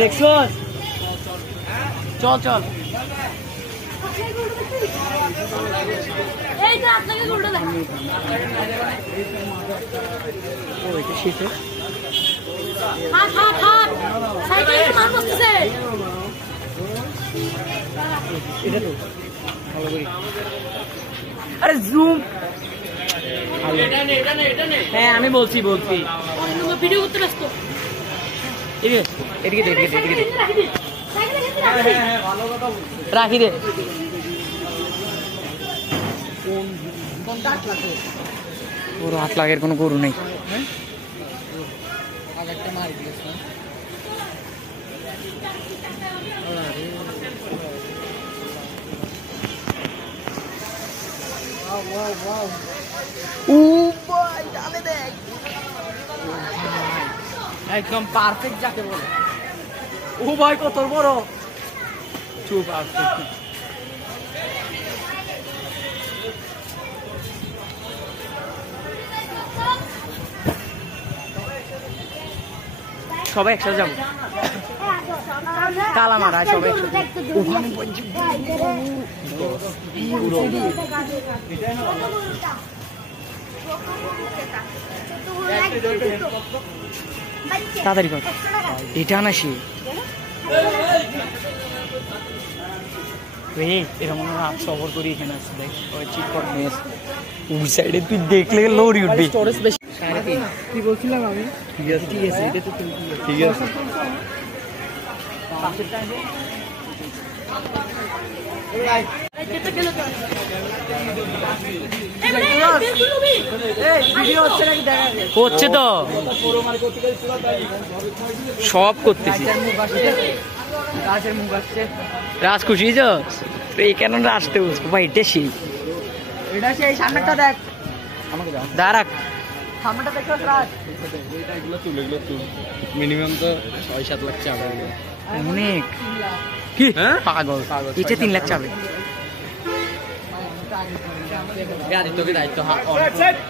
দেখছস? চল চল। এই তো আপনাকে গোলটা দেখা। ও এটা শিখে। হাত হাত হাত। সাইকেলে মার বসতেছে। এটা তো ভালো করি। আরে জুম। এটা নে। হ্যাঁ আমি বলছি। অন্য ভিডিও করতে ব্যস্ত। এদিকে দে। হ্যাঁ ভালো কথা বল। রাখি দে। ওর হাত লাগের কোনো গরু নেই। একদম পারফেক্ট যাকে বলে। ও ভাই কত বড়। চুপ আসছে। সবাই একসাথে যাবো। কালামারা সবাই একসাথে। ওখানে তাড়াতাড়ি কর। এটা না সে এরকম সফর করি এখানে আসছে। দেখ চিট কর ওই সাইডে তুই দেখলে লড়ি উঠবি। স্টোরেজ বেশি কি বলছিলাম আমি। ঠিক আছে এটা তো ঠিক আছে। হচ্ছে তো সব করতেছি। রাজ খুশি এই কেন আসতে বসবো ভাই। এটা সেই সামনেটা দেখ। দাঁড়াক সামনেটা দেখো। মিনিমাম তো 6-7 লাখ চাবে। অনেক কি পাগল। এটা 3 লাখ চাবে। দায়িত্ব